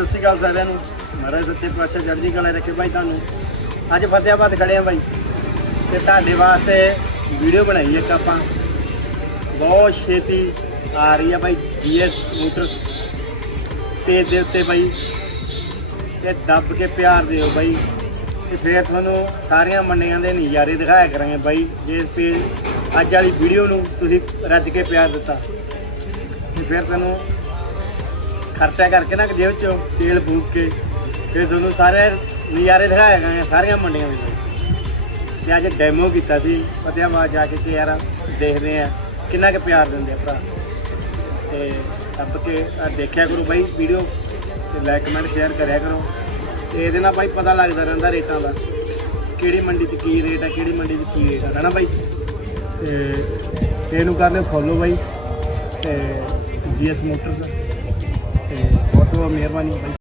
ਸਤਿ ਸ਼੍ਰੀ ਅਕਾਲ ਸਾਰਿਆਂ ਨੂੰ। ਮਹਾਰਾਜ ਸੱਚੇ ਪਾਤਸ਼ਾਹ ਚੜ੍ਹਦੀ ਕਲਾ ਰੱਖੇ ਬਾਈ ਤੁਹਾਨੂੰ। ਅੱਜ ਫਤਿਆਬਾਦ ਖੜੇ ਆ ਬਾਈ ਤੇ ਤੁਹਾਡੇ ਵਾਸਤੇ ਵੀਡੀਓ ਬਣਾਈ ਇੱਕ ਆਪਾਂ। ਬਹੁਤ ਛੇਤੀ ਆ ਰਹੀ ਆ ਬਾਈ ਜੀਐਸ ਮੋਟਰ। ਤੇ ਦੇ ਉੱਤੇ ਬਾਈ ਤੇ ਦੱਬ ਕੇ ਪਿਆਰ ਦਿਓ ਬਾਈ ਤੇ ਫੇਰ ਤੁਹਾਨੂੰ ਸਾਰੀਆਂ ਮੰਡੀਆਂ ਦੇ ਨਜ਼ਾਰੇ ਦਿਖਾਇਆ ਕਰਾਂਗੇ ਬਾਈ ਜੇ ਫੇ ਅੱਜ ਵਾਲੀ ਵੀਡੀਓ ਨੂੰ ਤੁਸੀਂ ਰੱਜ ਕੇ ਪਿਆਰ ਦਿੱਤਾ। ਤੇ ਫਿਰ ਤੁਹਾਨੂੰ ਖਰਚਾ ਕਰਕੇ ਨਾ ਜੇਬ ਚੋਂ ਤੇਲ ਫੂਕ ਕੇ ਫਿਰ ਤੁਹਾਨੂੰ ਸਾਰੇ ਨਜ਼ਾਰੇ ਦਿਖਾਇਆ ਕਰਾਂਗੇ ਸਾਰੀਆਂ ਮੰਡੀਆਂ ਵਿੱਚ। ਤੇ ਅੱਜ ਡੈਮੋ ਕੀਤਾ ਸੀ, ਫਤਿਆਬਾਦ ਜਾ ਕੇ ਕਿ ਯਾਰ ਦੇਖਦੇ ਆ, ਕਿੰਨਾ ਕੁ ਪਿਆਰ ਦਿੰਦੇ ਆ ਭਰਾ। ਤੇ ਸਭ ਕੇ ਦੇਖਿਆ ਕਰੋ ਬਾਈ ਵੀਡੀਓ ਤੇ ਲਾਈਕ ਕਮੈਂਟ ਸ਼ੇਅਰ ਕਰਿਆ ਕਰੋ। ਤੇ ਇਹਦੇ ਨਾਲ ਬਾਈ ਪਤਾ ਲੱਗਦਾ ਰਹਿੰਦਾ ਰੇਟਾਂ ਦਾ, ਕਿਹੜੀ ਮੰਡੀ 'ਚ ਕੀ ਰੇਟ ਆ, ਕਿਹੜੀ ਮੰਡੀ 'ਚ ਕੀ ਰੇਟ ਆ ਹੈ ਨਾ ਬਾਈ? ਤੇ ਇਹਨੂੰ ਕਰ ਲਿਓ ਫੋਲੋ ਬਾਈ, ਤੇ ਜੀਐਸ ਮੋਟਰਸ। ਤੇ